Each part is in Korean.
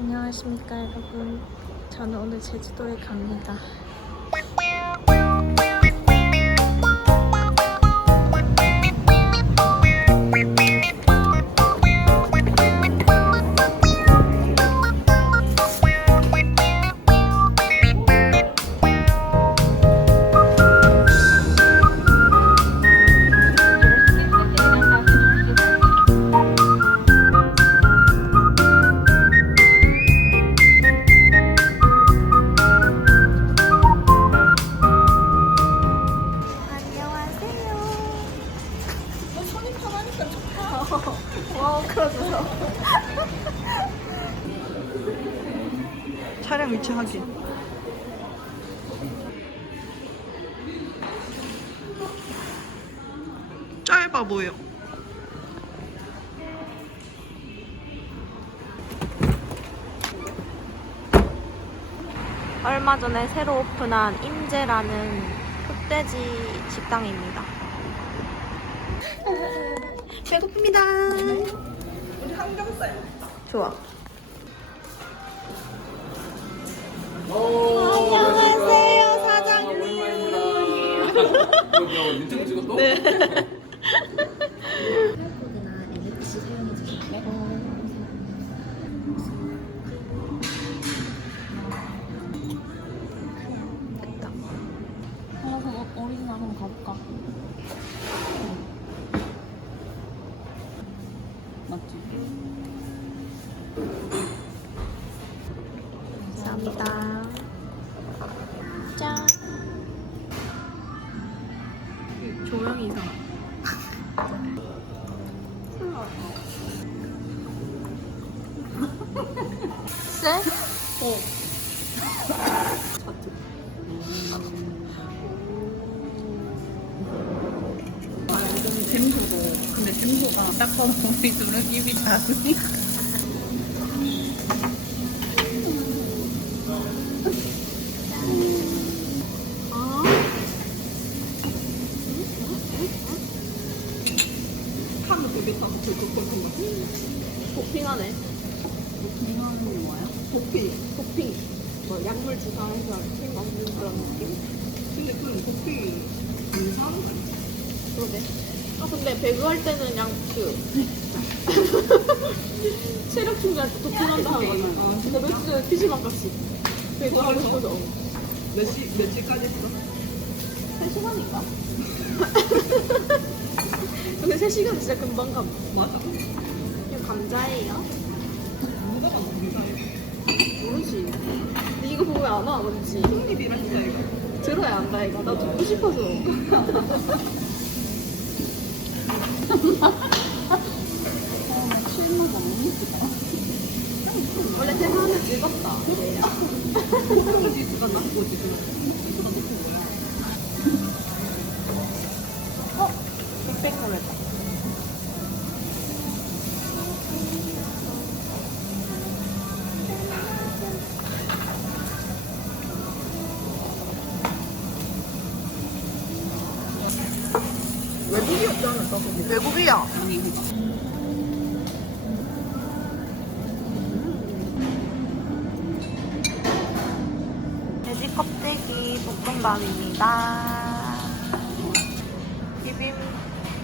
안녕하십니까 여러분. 저는 오늘 제주도에 갑니다. 보여. 얼마 전에 새로 오픈한 임제라는 흑돼지 식당입니다. 배고픕니다. 우리 한강살. 좋아. 안녕하세요, 사장님. 유튜브 찍었어? 네. 주시면 됐다. 그래서 오리지널 한번 가볼까? 맞지? 감사합니다. 쎄? 이거는 잼소고. 근데 잼소가 딱 봐도 우리 둘은 입이 작으니. 한번 되게 타고 덜컥덜컥 도핑하네. 이거는 뭐야? 도핑. 도핑. 뭐 약물 주사해서 핑 먹는 그런 느낌? 근데 그럼 커피 안 사는 거 아니야? 그러게. 아 근데 배그 할 때는 그냥 그 체력 충전할 때 도핑한다 하거든. 아, 근데 맥주 PC방 갔어. 배그 하고 싶어서. 몇 시, 몇 시까지 했어? 3시간인가? 근데 3시간 진짜 금방 가. 맞아. 그냥 감자예요? 이상해. 모르지. 근데 이거 보면 안 와, 뭔지. 손님이라니까 이거. 들어야 안다, 이거. 나 듣고 싶어서. 볶음밥입니다. 비빔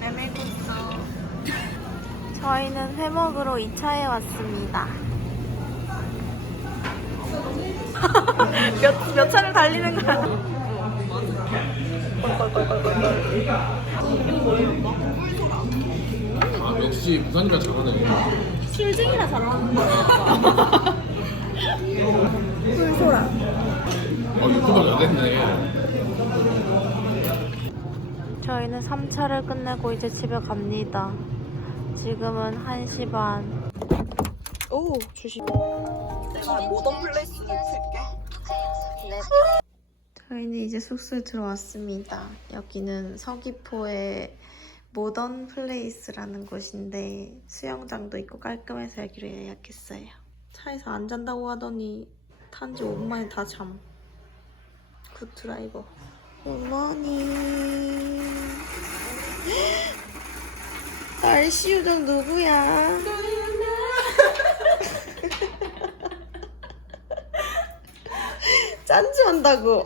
메밀국수. 저희는 회 먹으러 2차에 왔습니다. 몇, 몇 차를 달리는 거야? 아 역시 부산이가 잘하네 술쟁이라 잘하는 거야. 꿀소라. 어 유튜버 잘했네 저희는 3차를 끝내고 이제 집에 갑니다. 지금은 1시 반. 오, 조심. 내가 모던 플레이스를 틀게. 저희는 이제 숙소에 들어왔습니다. 여기는 서귀포의 모던 플레이스라는 곳인데 수영장도 있고 깔끔해서 여기로 예약했어요. 차에서 안 잔다고 하더니 탄지 5분 만에 다 잠. 굿 드라이버. 굿모닝. 날씨 아, 요정 누구야? 짠지 한다고.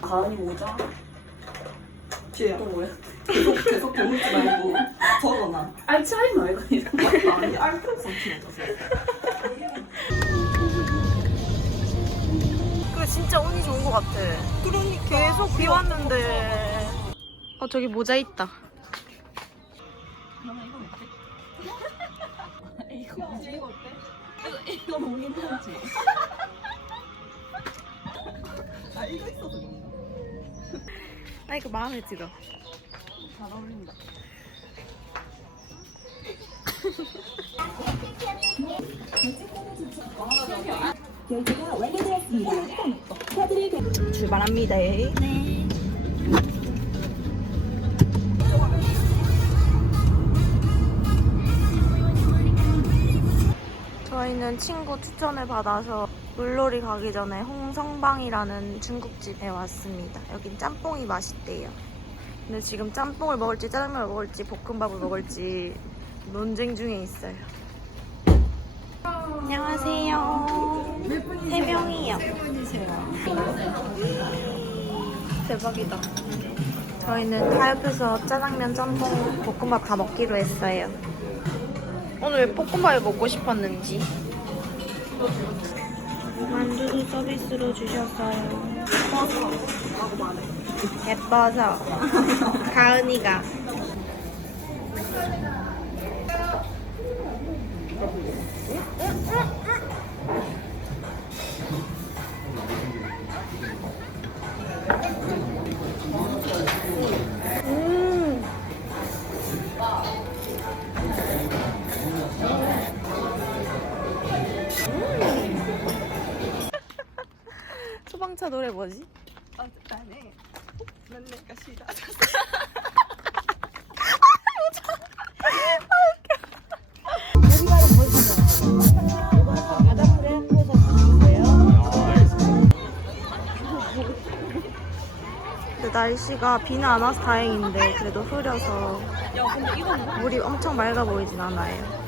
가은이 모자? 뒤에 또 뭐야? 계속 계속 보지 말고 적어놔 알츠하이머 알고 아니 없지 그 진짜 운이 좋은 것 같아. 그러니까. 계속 비 왔는데. 어, 저기 모자 있다. 이거 뭐지? 이거 어때? 이거 이거 너무 괜찮지? 아 이거 그런가? 나 이거 마음에 들어. 잘 어울린다 출발합니다. 네. 저희는 친구 추천을 받아서 물놀이 가기 전에 홍성방이라는 중국집에 왔습니다. 여긴 짬뽕이 맛있대요. 근데 지금 짬뽕을 먹을지 짜장면을 먹을지 볶음밥을 먹을지 논쟁 중에 있어요. 안녕하세요. 세 명이요. 대박이다. 저희는 타협해서 짜장면, 짬뽕, 볶음밥 다 먹기로 했어요. 오늘 왜 볶음밥을 먹고 싶었는지. 만두도 서비스로 주셨어요. 예뻐서. 가은이가. 음. 소방차 노래 뭐지? 어떡하네 넌 내가 싫어 날씨가 비는 안 와서 다행인데 그래도 흐려서 물이 엄청 맑아 보이진 않아요.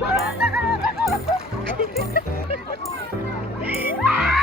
그거 Ah!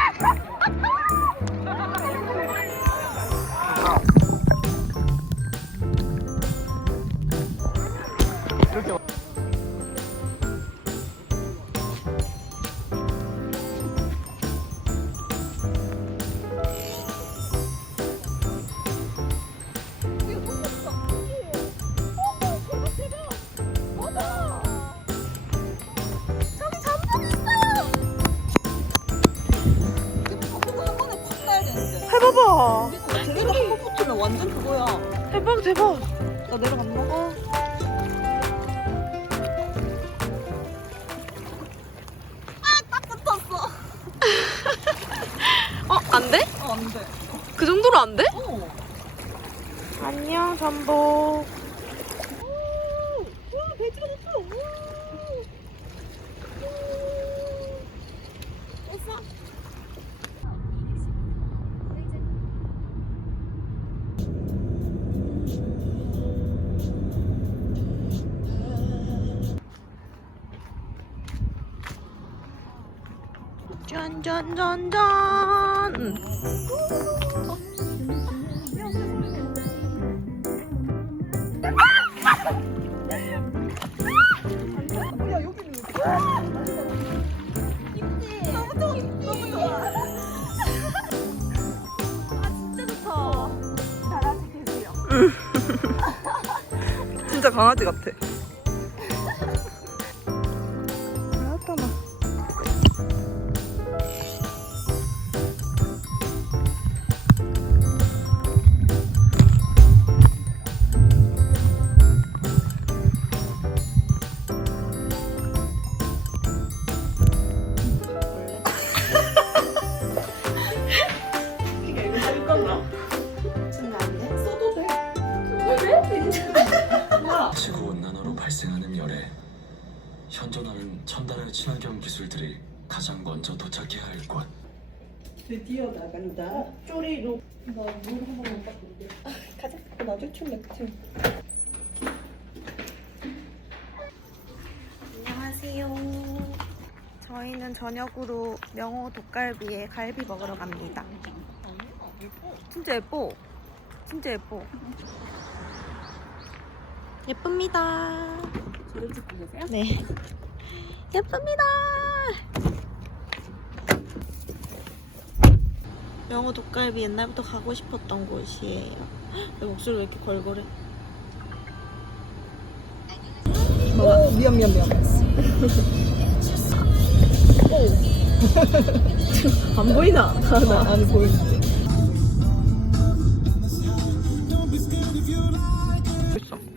너무 좋아 아 진짜 계세요 진짜 강아지 같아. 맥주. 안녕하세요. 저희는 저녁으로 명호 독갈비에 갈비 먹으러 갑니다. 진짜 예뻐. 진짜 예뻐. 예쁩니다. 네. 예쁩니다. 명호 독갈비 옛날부터 가고 싶었던 곳이에요. 내 목소리 왜 이렇게 걸걸해? 오, 미안, 미안, 미안. 안 보이나? 나 아니 보이는데.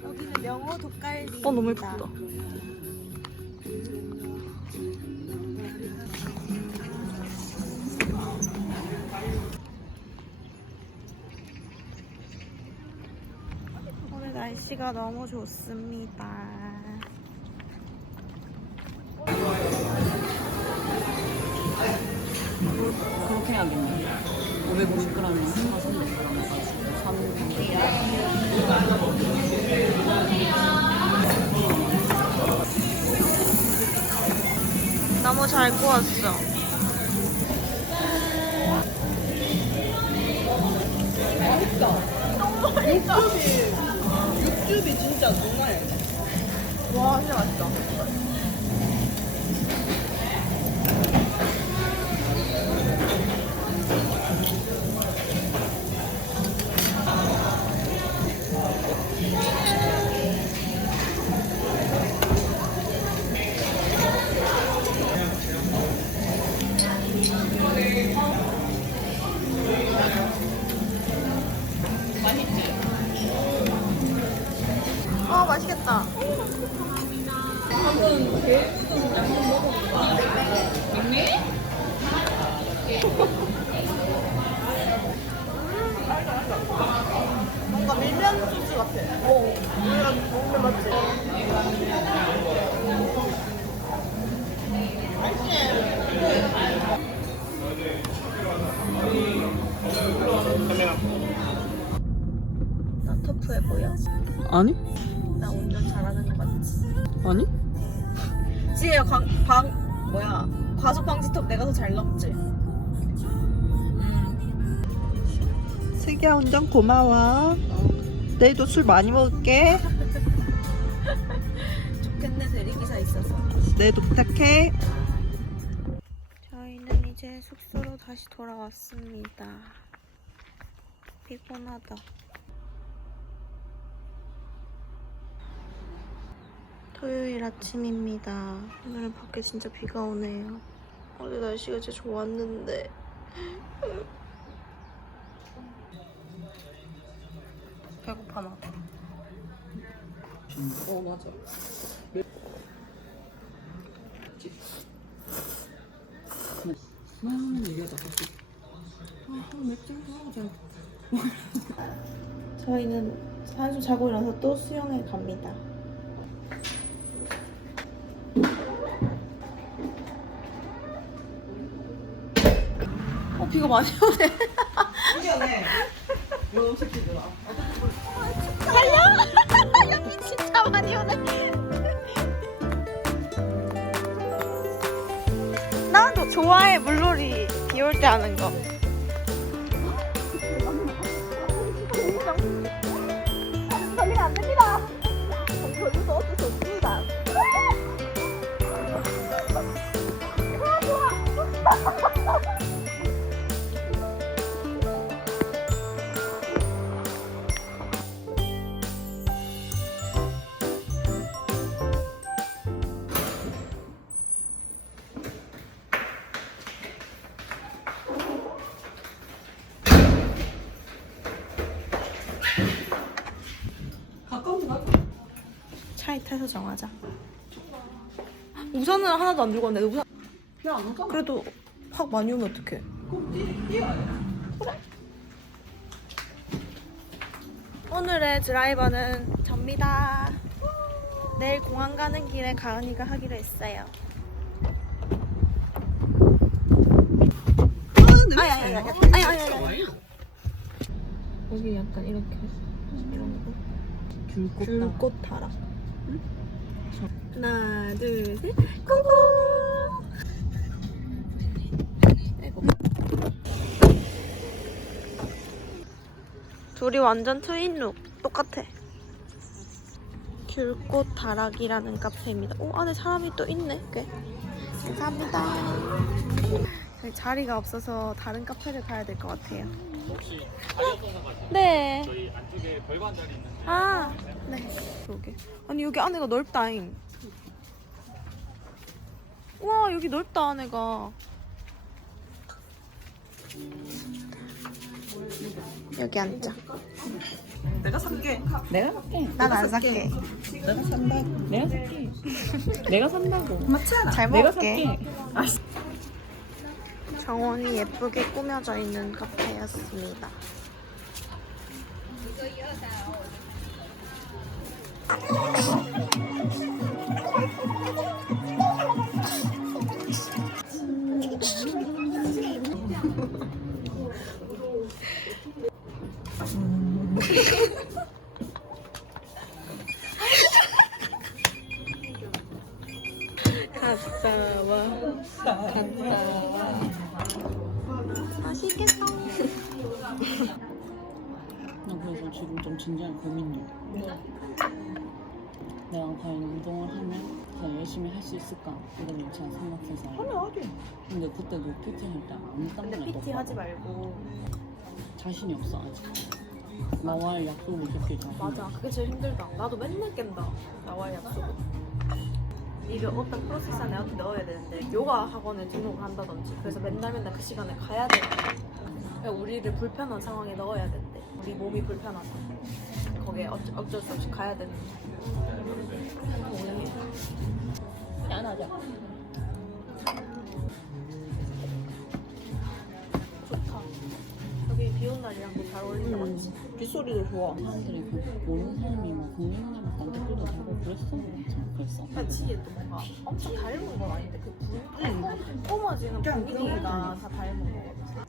여기는 명호 독갈비. 어, 너무 예쁘다. 날씨가 너무 좋습니다. 그렇게 해야겠네. 550g이면 한가 300g. 3 너무 잘 구웠어. 넘지? 슬기야 운전 고마워. 내일도 술 많이 먹을게. 좋겠네, 대리기사 있어서. 내일도 부탁해. 저희는 이제 숙소로 다시 돌아왔습니다. 피곤하다. 토요일 아침입니다. 오늘은 밖에 진짜 비가 오네요. 어제 날씨가 진짜 좋았는데. 배고파 나. 어 맞아. 아 얘기하다 갑자기. 아 맥주 하자. 저희는 한숨 자고 일어나서 또 수영에 갑니다. 비가 많이 오네. 미안해. 요 새끼들아. 달려! 여기 진짜 많이 오네. 나도 좋아해, 물놀이. 비 올 때 하는 거. 걸리면 안 됩니다. 걸려도 어쩔 수 없습니다. 가까운 타서 정하자. 우산은 하나도 안 들고 왔는데 우산 비안 오잖아. 그래도 확 많이 오면 어떡해? 그럼 뛰, 뛰어야 돼. 오늘의 드라이버는 접니다. 내일 공항 가는 길에 가은이가 하기로 했어요. 아, 내 아야야야. 아야야야. 여기 약간 이렇게 이런 거. 귤꽃 귤꽃 타라. 하나, 둘, 셋. 고고. 아이고. 둘이 완전 트윈룩. 똑같아. 귤꽃 다락이라는 카페입니다. 오, 안에 사람이 또 있네, 꽤. 감사합니다. 자리가 없어서 다른 카페를 가야 될 것 같아요. 네. 저희 안쪽에 별관 자리 있는데 아, 네. 아니 여기 안에가 넓다잉. 와 여기 넓다 안에가. 여기 앉자. 내가 살게. 내가 살게 난 안 살게. 내가 산다. 내가 산다고 맞잖아. 잘 내가 먹을게. 살게 정원이 예쁘게 꾸며져 있는 카페였습니다. 갔다 와. 갔다 와. 맛있겠다. 나 그래서 지금 좀 진지한 고민 중 내가 과연 운동을 하면 더 열심히 할 수 있을까 이런 잘 생각해서 하면 하게. 근데 그때도 PT 할 때 아무 땀도 근데 PT 하지 말고. 자신이 없어 아직 나와의 약속을 지킬 자신 맞아, 그게 제일 힘들다. 나도 맨날 깬다. 나와의 약속. 이게 어떤 프로세스 안에 어떻게 넣어야 되는데 요가 학원에 등록을 한다든지 그래서 맨날 맨날 그 시간에 가야 돼. 그러니까 우리를 불편한 상황에 넣어야 된대. 우리 몸이 불편하서 거기에 어쩌, 어쩔 수 없이 가야 되는. 짠하자 좋다. 여기 비 오는 날이랑도 잘 어울린다 맞지? 빗소리도 좋아. 사람들이 그 모르는 사람이 막 국민연합 댓글도 달고 그랬어 그랬어 그치 또 뭔가 엄청 닮은 건 아닌데 그 분위기 뿜어지는 분위기가 다 닮은 거 같아.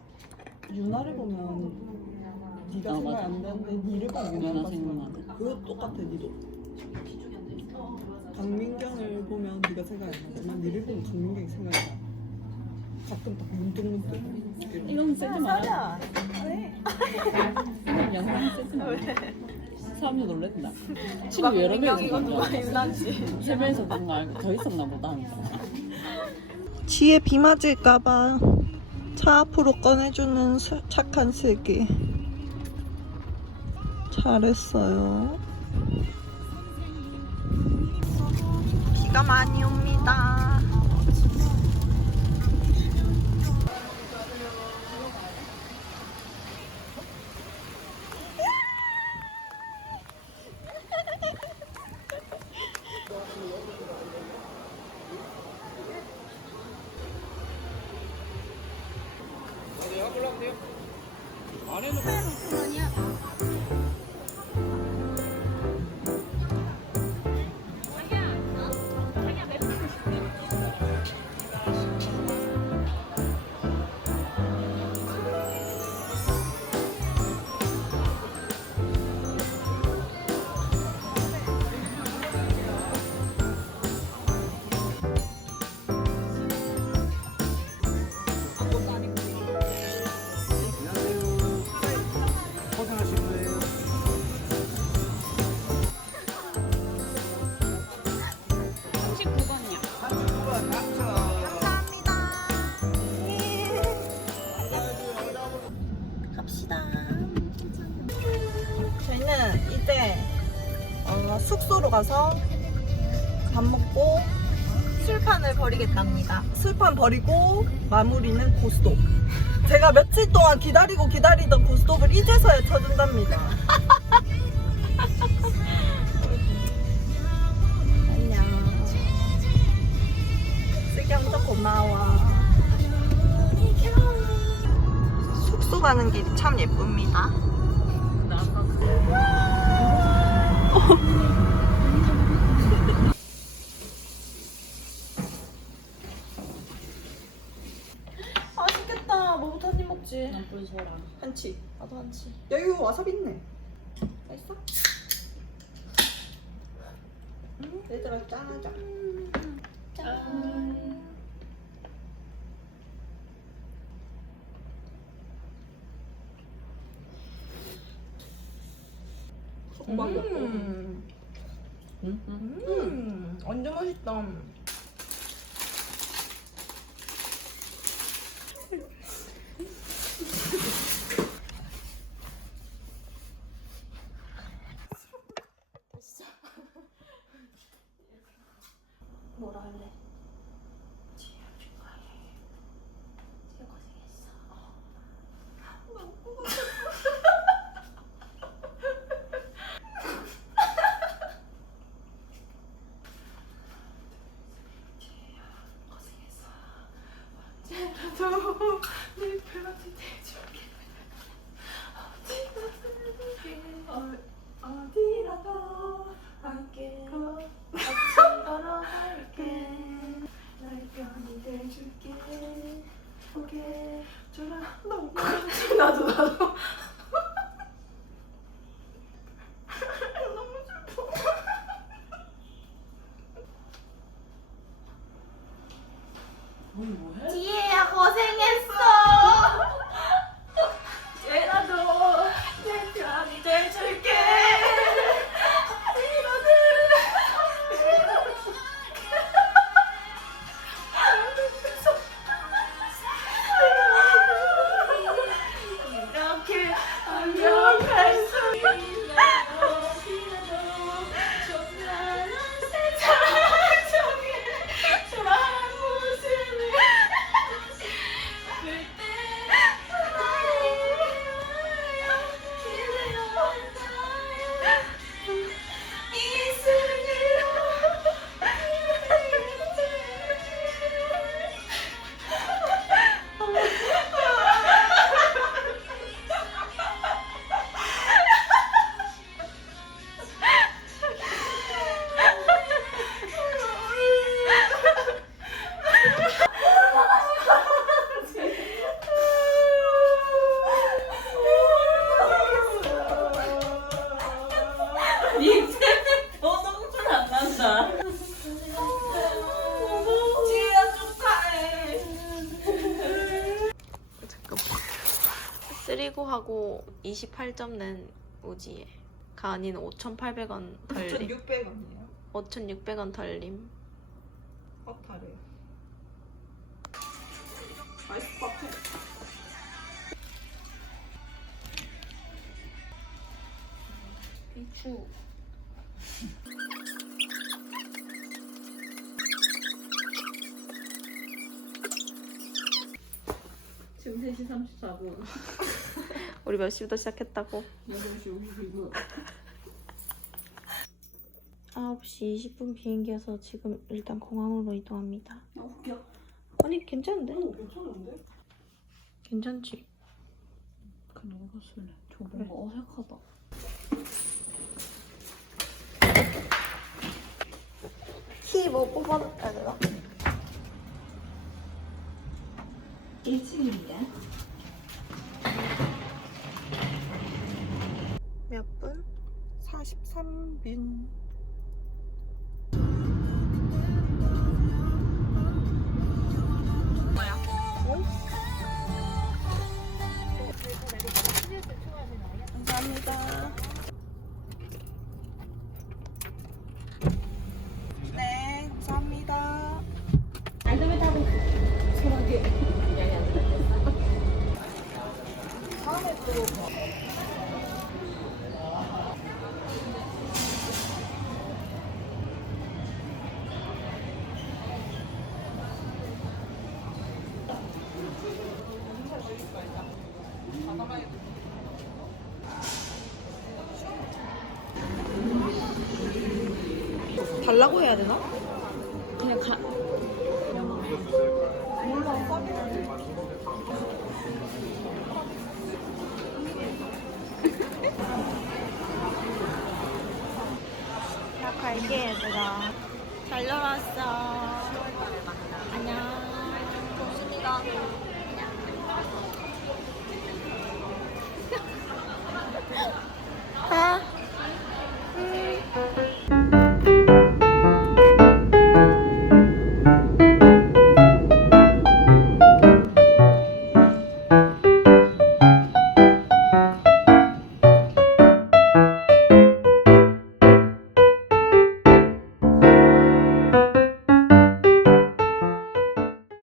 유나를 보면 네가 아, 생각 맞아. 안 되는데 니를 보면 유나 유나가. 생각나. 그거 똑같아 니도. 강민경을 보면 네가 생각 안 나는데 난 니를 보면 강민경이 생각이 나. 가끔 딱 문득문득. 이건 쓰지 마라 왜? 이건 영상 쓰지 마라 사람들 놀랬다 누가 친구 여러 명 민경이고 누가 유나지? 세배에서 뭔가 알고 더 있었나 보다 지에 비 맞을까봐 차 앞으로 꺼내주는 스- 착한 슬기. 잘했어요. 비가 많이 옵니다. 갑 가서 밥 먹고 술판을 버리겠답니다. 술판 버리고 마무리는 고스톱. 제가 며칠 동안 기다리고 기다리던 고스톱을 이제서야 쳐준답니다. 저랑 한치. 나도 한치. 여기 와사비 있네. 맛있어? 음, 얘들아 짠하자. 음. 음. 완전 맛있다. 28점 낸 우지에 가은이는 5,800원 덜림. 600원이에요 5,600원 덜림. 맛있을 것 같아 비추. 지금 3시 34분. 우리 몇 시부터 시작했다고? 8시 52분. 9시 20분 비행기여서 지금 일단 공항으로 이동합니다. 아, 웃겨. 아니 괜찮은데? 괜찮은데? 괜찮지? 그 누가 쓸래? 저 뭔가 어색하다. 키 뭐 뽑아야 되나? 1층입니다. 몇 분? 43분 달라고 해야 되나? 그냥 가. 나 갈게 얘들아. 잘 놀았어. 안녕. 동순이가